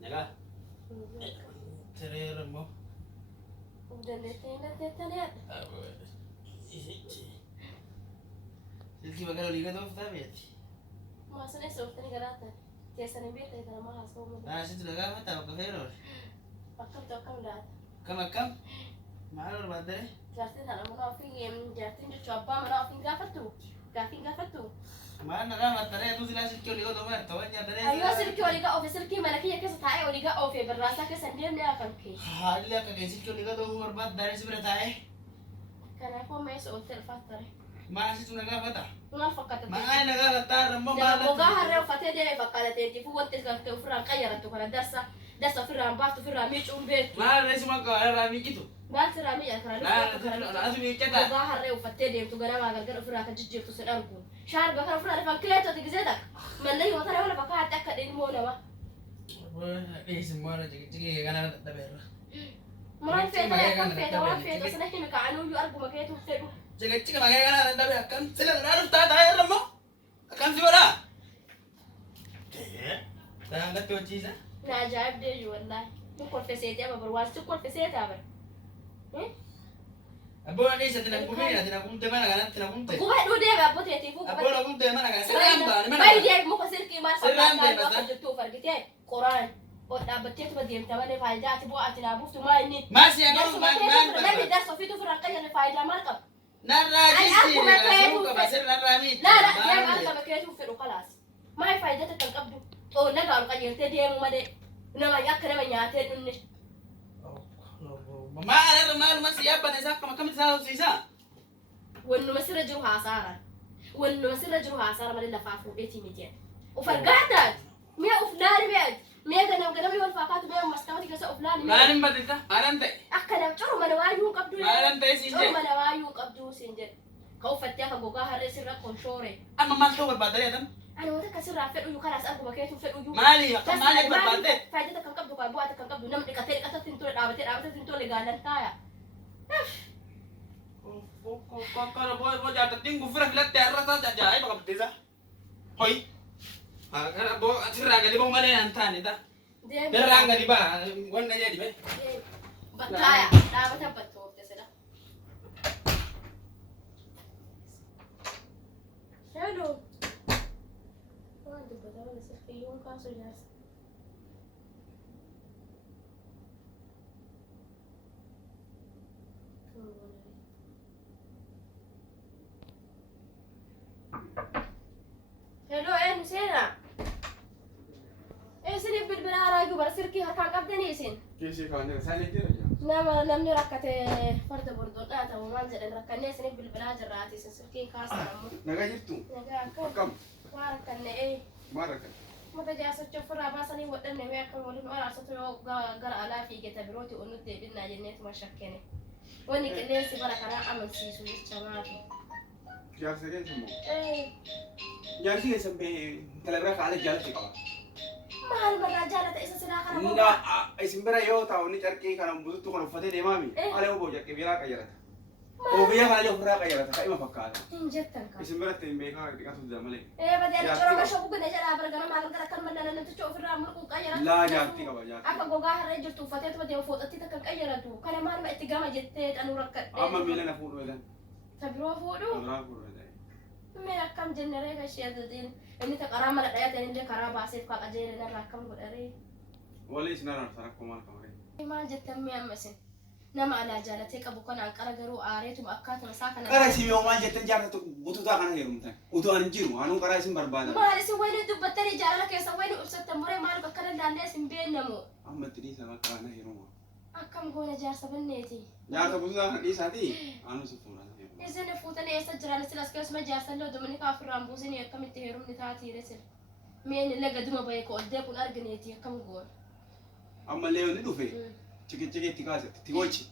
Nagaa. Siree immoo. Silkii magaalaa olii gadi ooftaa beekti. Maasanii sooftanii garaatan teessanii beektan kana maa haasa'uu malee. Naasitu nagaa fataa bakka feeroon. Akkam laata. Akkam maal barbaadde? Jaartiin sana manaa ofii jaartiin jechuun abbaa manaa ofiin gaafattu. Maal nagaa maxxanee tuu silaa silkii olii gadi oofaa ta'uu nyaatanii. Ayyoo silkii olii gaa oofee silkii mana kiyya keessa taa'ee olii gaa oofee birraasaa keessa hin deemne akkan kee. Haalli akka kee silkii olii gadi oofuu barbaadda si bira taa'ee. Kanaafuu meeshaa oolte ulfaattare. Maasitu nagaa fataa. Maal fakkaata? Maal nagaa fataa rammoo maal? Gogaa harree uffatee deemee fakkaatateetiifuu wanti galtee ofirraan qayyarattu kana dasa ofirraan baaftu ofirraa miicuun beektu. Maal reesuma akka irraa miikitu? Maal sirraa miidhaan kana Naatu miiccata. gogaa harree uffattee deemtu ganamaa gargar ofirraa kan jijjiirtu sin arguun. Shaarba kana ofirraa dhufan kileetoti gisee takka. Mallee yoo tana wala bakka haatti akka dhilmoo nama. Dhiyeessimmoo irra jigijigee kana dadhabeerra. Maal feeta waan feeta sana himi ka'anuyyuu arguma keetuuf fedhu. Jigijiga magee kana dadhabe akkam sila irraa dhuftaa taa'ee irra immoo akkam si godhaa? Daangatti hojiisa. Na ajaa'ibdeeyyu wallaahi. Kun kolfeseetee ama barbaachisa kolfeseetaa bara. Abboo dhiisatti na gumee ati na gumte mana kanatti na gumte. Gubaa dhuu deeme abbooteetiifuu gubaa. Abboo na gumte mana kana sirraan baane mana. Bayi deemi muka silkii maal Sirraan fakkaataa deemata. akka jirtuuf argitee qoraan. Dhaabbatteetuma deemta malee faayidaa ati bu'aa ati naa buuftu maa inni. Maasii agaruu maal Namni barbaada? darsa ofiitu ofirraa qayyane faayidaa maal qaba? Narraa Ani jisti akkuma ta'eetu qaba sirrarraa miidha. Laala deema argama keetuuf fedhu kalaas. Maal faayidaa takka hin qabdu. Xoonna gaaru qayyartee deemu malee nama akka nama nyaatee dhunne. Maal masi yaabbane isaa akkam akkamitti isaa hobsiisaa? Wannuma sirra jiru haasaara. Wannuma sirra jiru haasaara malee lafaa fuudheetii miti. Uf argaataat. Mi'a uf laali beekti. Mi'a ganamni wal fakkaatu mi'a mastaawati keessa uf laali. Maalin batita? Maalan ta'e? Akka nam curu mana waayuu qabdu. Maalan ta'e siin Curu jedhe? mana waayuu qabdu siin jedhe. Ka uffattee akka gogaa harree sirra konshoore. Amma maal ta'uu barbaadda reetan? Ani wanta akka sirraa fedhuyyuu kanaas arguma keetuu fedhuyyuu. Maali? Akka maaliif barbaadde? Faayidaa takka hin qabdu kan bu'aa takka hin qabdu namni dhiqatee hin tole dhaabatee hin tole gaalan taaya. Kokkora boo jaatattiin gufura filattee har'asaa ajaa'iba qabdiisa. Hoy! Kana boo asirraa gadi ba'u malee hin taane ta'a. Irraan gadi ba'a wanna jedhi bee. Battaaya dhaabata battoofte sila. Hello. Waan dubbata wala sirriyyuun kaasuu jaarsa. Hello, Sena. Isin bilbila haraayuu bara sirkii harkaan qabdanii isin. Kiisii kaanee isaanii jira jira. Namni rakkate farda bordoodhaa ta'u maal jedhan rakkannee isin bilbilaa jirraati isin sirkiin kaasan ammoo. Nagaa jirtu? Nagaa Akkam? waa rakkanne Maal rakkan? mata jaarsacha ofirraa baasanii wadhanne mee akka waliin araarsatu yoo gara alaa fiigeta birooti onnutti deebinnaa jenneetuma shakkene. Wanni qilleensi bara kanaa amansiisu jecha maatu. Jaarsa keessa immoo? Jaarsi keessa telebiraa kaa'alee jaalatti qaba. Maal barraa jaalata isa silaa kana Na bobbaa? isin bira yoo ta'u ni carqii kana bututtu kan uffatee deemaami. Eh. Alee obbo carqii biraa qayyarata. Obiyyaa kanallee ofirraa qayyarata ta'ima fakkaata. Hin jettan qaba. Isin biratti hin beekaa dhiqatu jira malee. Badee ani coroma shokku gane jedhaa bara gana maal gara kan mallan namticha ofirraa mulquu qayyaratu. Laa jaartii qaba jaartii. Akka gogaa harree jirtu uffateetuma deemu fooxatti takka qayyaratu. Kana maaluma itti gama jettee xanuu rakkadhee. Amma miila na fuudhu jedhan. Ta biroo fuudhu. Biraa fuudhu jedhan. Mee akkam jenneree gashee aduutiin inni ta karaa mala dhayatan illee karaa baaseef kaa qajeeleen irraa akkam godharee. Walii isin araarsa rakkoo maal qabaree. Maal jettan mee amma isin nama alaa jaalatee qabu kanaan qara garuu aareetuma akkaatuma isaa kana. Qara isin yoo maal jettan jaarsa bututaa kana heerumtan. Utuu ani jiru anuu qaraa isin barbaada. Maal isin wayni dubbattanii jaalala keessa wayni ibsattan muree maal bakka danda'annee isin beennamu. Amma itti dhiisa bakka kana heeruma. Akkam goona jaarsa banneeti. Jaarsa bututaa kana dhiisaati anuu si fuudhan. Isin fuutanii eessa jiran silas keessuma jaarsallee odumni kaafirraan buusinii akkamitti heerumni taatiire sila. Meen illee gaduma bahee ka oddee kun argineeti akkam goona. Amma illee yoonni dhufe cikiciki itti kaasatti itti gochi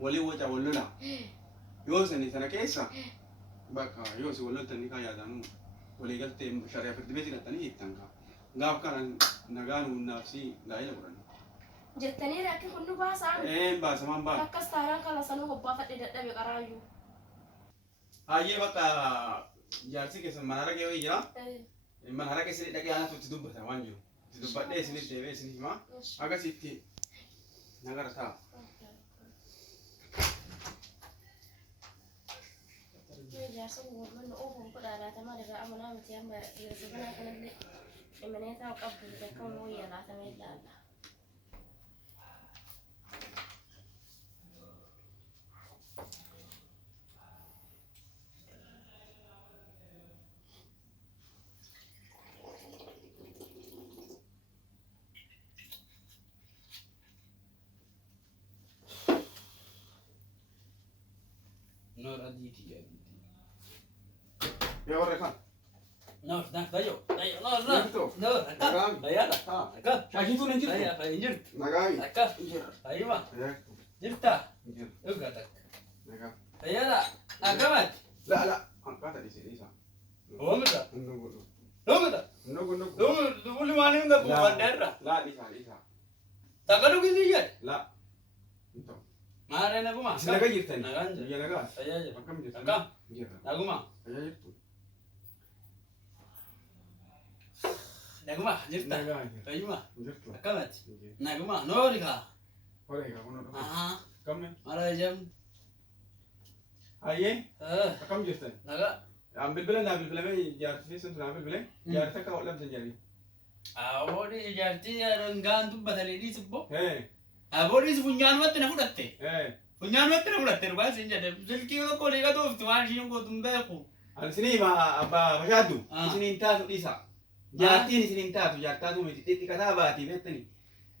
walii waca wal lola. Yoo sani sana keessa bakka yoo si wal loltanii kaa yaadanu walii galtee shari'a firdi beetii dhattanii hiittan kaa. Gaaf kana nagaan hunnaaf si gaa'ela godhan. Jettanii rakki hundu baasaan. Baasamaan baasa. Akkas taaraan kana sanuu hobbaafadhe dadhabe qaraayyuu. Hayyee bakka jaarsi keessa manara kee wayii jira. Manara keessa dhaqee aanatu itti dubbata waan jiru. Dubbadhee isinitti deebi'ee isin himaa. Akkasitti nagara ta'a. Jaarsa gurgurman oofuu kudhaadhaata maalirraa amanaa miti amma yeroo kanaa kanallee dhimmaneetaa qabdu akka immoo yaalaatamee ilaalla. Nur aditi ya. Yaa warra kan. Nur, dayo. Nur, Jirtu? Nur, Nagaami. Ayala. Haa. Akka. Shaashiituun hin jirtu? Injirtu. Nagaami. Akka. Jira. Ayuma. Jirtu. Jirta. Jira. Uga tak. Nagaa. Ayala. Agamat. La la. Akkata dhiisa. Omda. Ndogo. Omda. Ndogo. Dubuli wani nga kufanderra. La dhiisa. Tagalu gidiya. La. Into. Mare na kuma. Isin nagaa jirtani? Nagaa jirta. Biyya nagaa? Ayaya. Akkam jirtu? Akka. Jira. Naguma. Ayaa jirtu? Naguma. Jirta. Nagaa jira. Ayuma. Jirtu. Akamat. Jira. Naguma. Norika. Hore egaa kun dhufa. Aha. Kamne? Mara jam. Ayyee? Eh. Akkam jirtan? Naga. An bilbila naa bilbilamee jaartii sun naa bilbilee jaartii akka hodhamsan jedhanii. Aboodi ijaartii rangaan dubbatanii dhiisibbo. Hee. Aboodis funyaanumatti na fudhatte. Hee. Funyaanumatti na fudhatte dhugaa isin jedhe. Silkii tokko liiga toofti waan ishiin gootu hin beeku. An isinii abbaa fashaaddu Ah. isiniin taatu dhiisa. Jaartiin isiniin taatu jaartaatu miti xixiqqataa baatii beektanii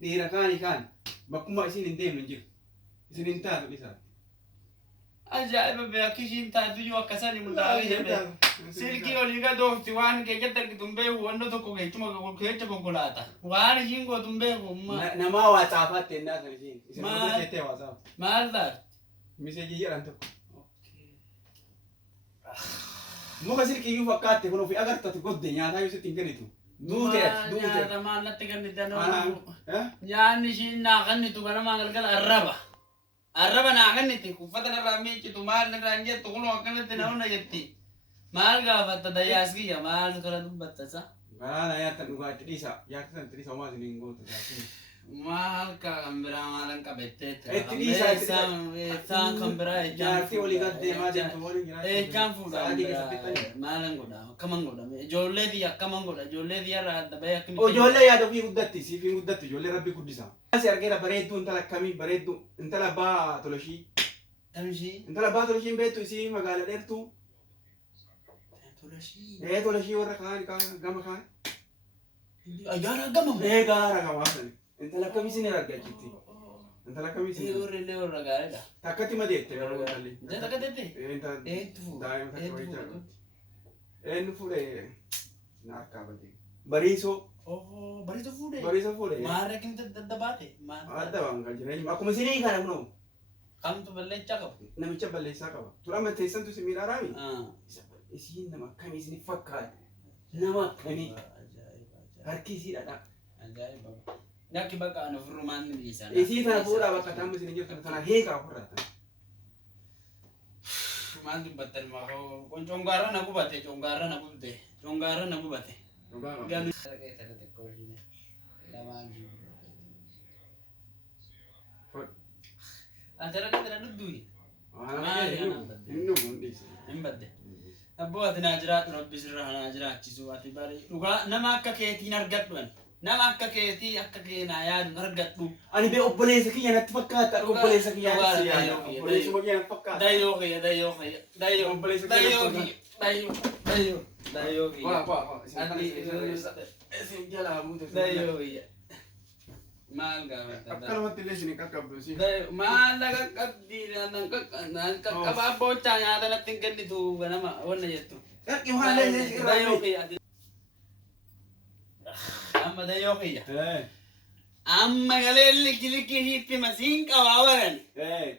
dhiira kaanii kaan bakkuma isin hin deemne jiru. Isiniin taatu dhiisa. Ajaa'iba beekki ishiin taatu iyyuu akkasanii mudaalee jedhe. Silkii oliiga toofti waan keeyyatti argitu hin beeku wanna tokko keecha konkolaataa. Waan ishiin gootu hin beeku. Namaa waa caafaatti ennaa san isiin. Isin Maal? hunda jettee waa caafa. Maal taate? Miseejii jedhan tokko. Muka silkiyyuu fakkaatte kun ofii agartatu godde nyaataa yoo sitti hin kennitu. Duute ati duute. Nyaata maallatti gannitan. Eh? Nyaanni ishiin naa kannitu ganamaa galgala arraba. Arraba naa kanniti uffata narraa miiccitu maal narraa hin jettu kunoo akkanatti na hunda jetti. Maal gaafatta dayyaas kiyya maal kala dubbatta isa? Galaana yaattan dhugaa itti dhiisa. Yaatti san itti dhiisa homaa isiniin gootu. Maal kan biraa maalan qabettee Itti dhiisa. isaan kan biraa Jaartii olii gad deemaa deemtu waliin jiraachuu. echaan fuudha Sa'aatii keessatti fixanii. maalan godha akkaman godhame ijoollee biyya akkaman godha ijoollee biyyarraa adda bahee akkamitti Ijoollee yaada ofii guddatti siifii guddatti ijoollee rabbi guddisa. Asi argeera bareedduu intala akkamii bareedduu intala abbaa tolashii. Tamshii Intala abbaa tolashiin beektu isii magaala dheertuu. tolashii Tolashii warra kaan gama kaan. ayyaana gamamu Gaara gamaa sani. Intala akkamii isin argachitti. Intala akkamii isin. warri warra gaariidha. Takkatti madeette garuu intalli. Jata kadete Intala eentu fuudha daa'ima takka eentu wayii fuudha jira. Eenyu fuudhee na harkaa badee. Bariisoo. bariitu fuudhe Bariisoo fuudhee. maarra kimta dadda baate Adda waan kan jireenya akkuma isinii kana kunoo kamtu balleechaa qabu namicha balleessaa qaba. Tura mateessantu isin miidhaaraami. Isiin nama akkamii isin fakkaata. Nama akkamii harki isii dhadhaa. ajaa'iba Naki bakka ana furmaan ni bisa. Isii tana fuudhaa bakka taa'amu isin jirtu tana heekaa furraatan. Maal dubbattan maa kun congaara na gubate congaara na gubate congaara na gubate. Galu saree saree tokko shine lamaan jiru. Antara kita nudui. Inni hundis. Embadde. Abbo ati na jiraatu rabbi sirraa na jiraachisu ati bari dhugaa nama akka keetiin argadhuan. Nama akka keetii akka keenaa yaadu argadhu. Ani bee obboleessa kiyya natti fakkaata. Obboleessa kiyya natti yaada. Obboleessa kiyya natti fakkaata. Dayoo kiyya dayoo kiyya dayoo Obboleessa kiyya dayoo natti kiyya dayoo dayoo kiyya. Waa. Isin jalaa muute. Dayoo kiyya. Maal gaafata? Akkanumatti illee isin qaqqabdu si. Maal laga qabdii naan qaqqabaa boochaa nyaata natti hin kennitu ganama wanna jettu. Dhaqi waan illee Dayoo kiyya. Amma dayoo kiyya. Amma galee likki hiitti masiin qabaa waran.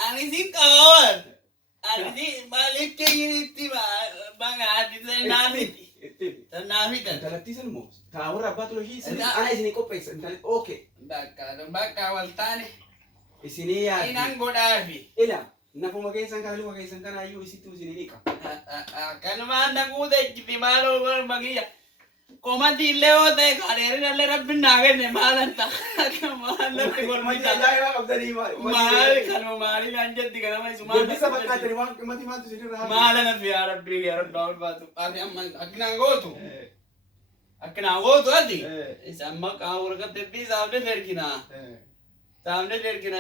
Ani siin qabaa waran. Ani siin maalikki hiitti bagaati naafiti. Naafita. Intalatti san moo taawurra abbaa tolashii isin ana isinii qopheessa intalli ookee. Bakka waltaane. Isinii yaaddi. Inaan godhaafi. Ila nafuma keessan kana luma keessan kana iyyuu isittuu isinii dhiqa. Kanumaan naguuta itti maaloo magiyya. Komati leo te kalerin alle rabbin nagene malanta. Malanta Mati ajaa'ibaa qabdanii maali? maal kanu maali anjatti kana mai sumal Bisa fakkaatanii waan mati maaltu isin irraa malana fi rabbi ya rabbi baatu ati amma akna gootu akna gootu ati isamma qaawur gatte bi saamne ferkina saamne ferkina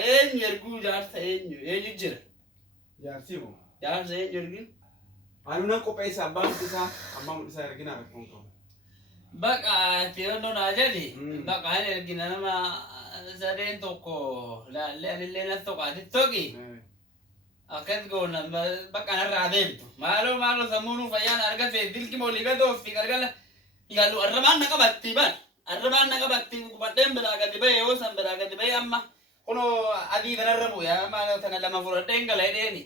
ergu jaarsa eenyu jira jaarsiimu. jaarsa ergin Anu nan qopheessa abbaan isaa abbaan isaa ergina rakkoon qabu. Baka tiyondo na jadi baka ergina nama sadeen tokko laalle na tokko ati toki akkas goona bakka narraa deemtu maaloo sammuun fayyaan argate dilki mooliiga doofti gargala yaalu arrabaan na qabatti ban arrabaan na qabatti kubadheen biraa gadi ba'e yoo san biraa gadi ba'e amma kunoo adii kanarra bu'e amma tana lama fudhadheen gala hidheeni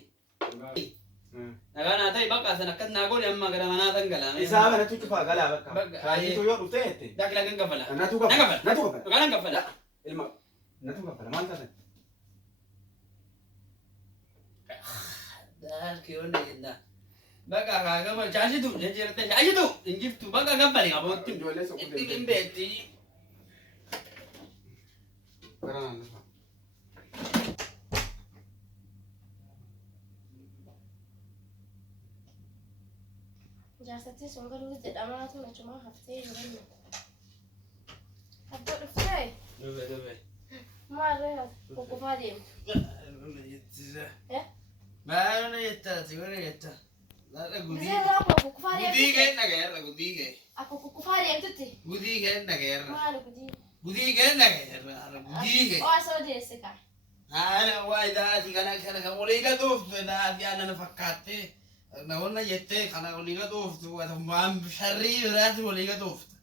nagaan haa ta'e bakka san akkas naa godhe amma gara manaa tan gala Isaa kanatu cufaa galaa bakka. Kaayitu yoo dhufte jette. dakla kan kafala Natu gaffala. Natu gaffala. kan kafala Ilma natu gaffala maal taate? Darki onde inda baka kagama chajitu jejirte chajitu injiftu baka kafali abotti Ijoollee soquu itti dandeenye. bimbeetti Gara naan dhufa. Jaarsatti sun garuu jedhamaatu nachumaa haftee jirannu. Abbaa dhuftee dove maalirra kukkufaa deemtu. Baana yetta sigore yetta Lada gudi Bisee biraa koo kukkufaa gudi deemtu. kenna gerra gudi ke Akka kukkufaa deemtutti. gudi kenna gerra Maali gudii? gudi kenna gerra gudi ke Oo asoo deesse kaa. ana waida kana kan oliga doftu da fi ana fakkatte na wonna yette kana oliga doftu wa mam sharri rat oliga doftu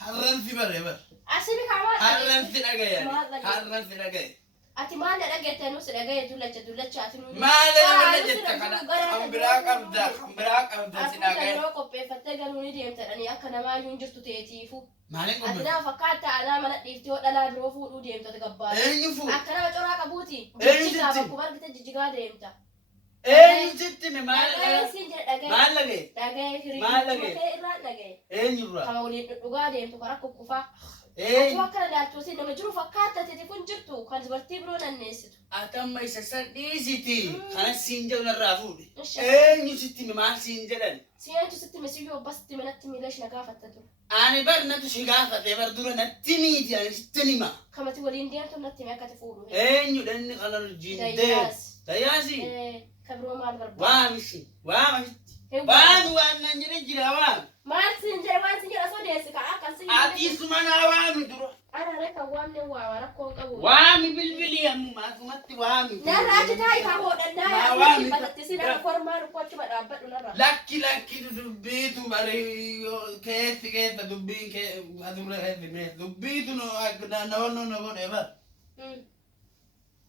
harran fi bare bar Asini kaa maal harran fi daga ya Maal dhagaye? harran fi daga Ati maal dhageettee nus dhagee dullacha ati nuyi. maale wala jetta kana ambira qabda si daga Yeroo qopheeffattee galuu ni deemtadhani akka namaa iyyuu hin jirtu ta'eetiifu. maale Ati qobbe naa fakkaata alaa mana dhiiftee yoo dhalaa biroo fuudhuu deemtote gabbaadha. eenyu fu Akka nama coraa qabuuti. Eenyu Jijjigaa sitti? bakkuma argite jijjigaa deemta. eenyu sitti me Dhaga'ee maale siin jedhe dhaga'ee. maal lage Dhaga'ee Maal dhaga'e? firii irraan dhaga'e. eenyu ra Kama waliin dhugaa deemtu karaa kukkufaa. Ati eenyu akkana ilaaltu siin nama jiru fakkaata titi kun jirtu kan dubartii biroo nanneessitu. atamma isa sadhiisiti kana siin jedhu narraa fuudhe Ishi. eenyu sitti me maal siin jedhan Si'eentu sitti misiyyoo abbasitti manatti miila ishee gaafatta ture. ani bar natu si gaafate bar dura natti miti ani sitti nima Kamati waliin deemtu natti mee akka fuudhu. eenyu dhanni kana jinde Dayyaas. dayyaasi Kabiroo maal barbaadu? waamishi waamishi waami waan nan jedhe jira waami Maal siin jedhe waan siin jedhe asoo deessi kaa akka siin ati sumana waami dura Ana reka waamne waa rakkoo qabu. waami bilbili ammu maasumatti waami Narraa achi taa'i kaa hodhannaa Maa yaa waami? dhiibbatti si nama kormaa dhukkoo achuma dhaabbadhu narra. lakki dubbiitu bare keessa dubbiin kee adura keessa mee dubbiitu no godhe bar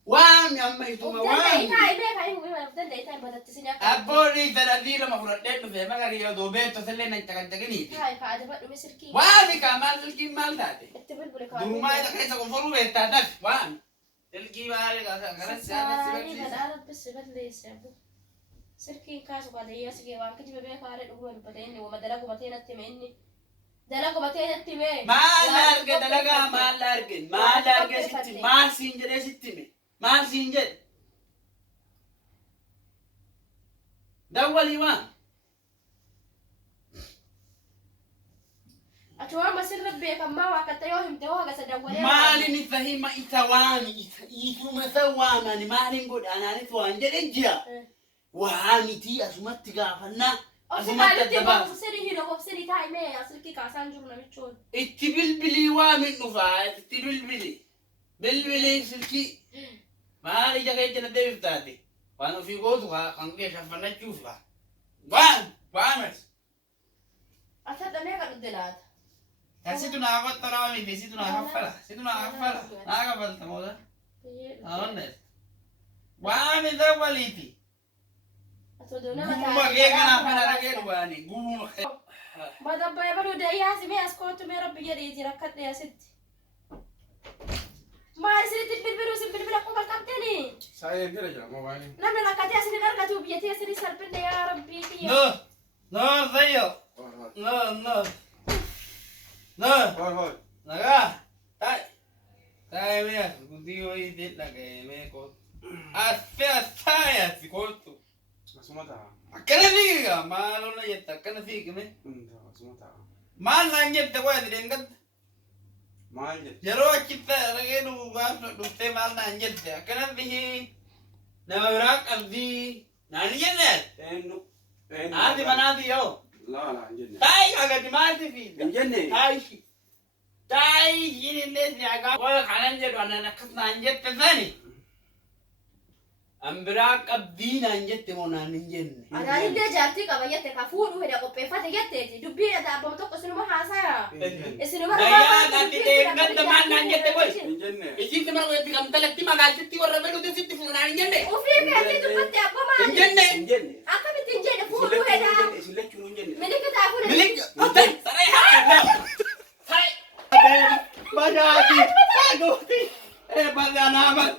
waami amma ituma Danda'ii waami taa'i beekaa hin gumimaaf danda'ii taa'i batatti si akka. abbooni fedhadii lama fudhadhee dhufe magari yoo doobeetto sillee na caqacaqiniiti Taa'i kaa adabadhu mi sirkii. waami kaa maal silkiin maal taate Itti bilbile kaa. durumaa isa keessa qoforuu beektaa daf waami silkii maali kanas Saarii badhaa rabbisi balleesse abbu. Sirkiin kaasu kaa dayyaa sigee waan kijiba beekaa haadha dhuguma dubbate inni wama dalagu matee natti hime inni. Dalagu matee natti hime. maal arge dalagaa maal arge sitti maal siin jedhee sitti hime maal siin jedhe dawwalii waan Ati waan masirra beekamaa waa katta yoo himte hoo hagasa dawwalee. maalin isa hima isa waami isuma isa waamani maalin godhaanaanis waan jedhe jira waamitii asumatti gaafannaa asumatti adda baasa Obseni hino obseni taa'i mee asirkii kaasaan jiru namichoon. itti bilbilii waamin dhufaa itti bilbilii silkii maal ija kee jala deebif taate waan ofii gootu kan kee shaffannachuuf waamas Ati hadha meeqa dhugde laata? situ naa qottara miti situ naa kaffala naa kaffalta mooda aonnes waamisa waliiti Ati oduu nama gumuma kee kanaaf kana dhagee dhugaani gumuma kee Madabbaa baruu dayyaasi mee as kootu mee rabbi jedhiiti rakkadhe asitti. Maal isinitti bilbiluu isin bilbila kuma qabdanii? Saayeen bira jira moobaayiliin. Namni rakkatee asinin argatu biyyatee asinin salphine yaa rabbii kiyya. no zayyo no Nơ, Hoi. naga. Tai me, kundi oi dit lagi me ko. Asya saya si kortu. Asumata. Akkana fiiga, maalo na yetta, akkana fiiga me. Asumata. Maal naan jette qoya dideen gadda. Maal jedhe? Yeroo achitti rageenu gaafa dhuftee maal naan jette, akkana fihi nama biraa qabdii naan hin jenne. Eenyu? Haati manaati yoo. Laala hin jenne. Taayi agadi maati fiiga. Hin jenne. Taayi. Taayi shirinlee si agaa. Qoya kanan jedhu anan akkas naan jette sani. An biraa qabdii naan jette moo naan hin jenne. Anaan illee jaartii qaba jette ka fuudhuu fedha qopheeffate jetteeti dubbii dhaabbamu tokko isinuma haasaa. Isinuma Gayyaa gadi deeggadda maal naan jette qoy. Hin jenne. Isitti marweetti kamtalatti magaaltitti warra fedhuti sitti fuunaan hin jenne. Ofii keetii dubbatti abba maali? Hin jenne. Hin jenne. Akkamitti hin jenne fuudhuu fedha. Isin lachuun hin jenne. Miliki taafuu Milik. Saree haa. Saree. Badaati. Baduuti. Badanaaman.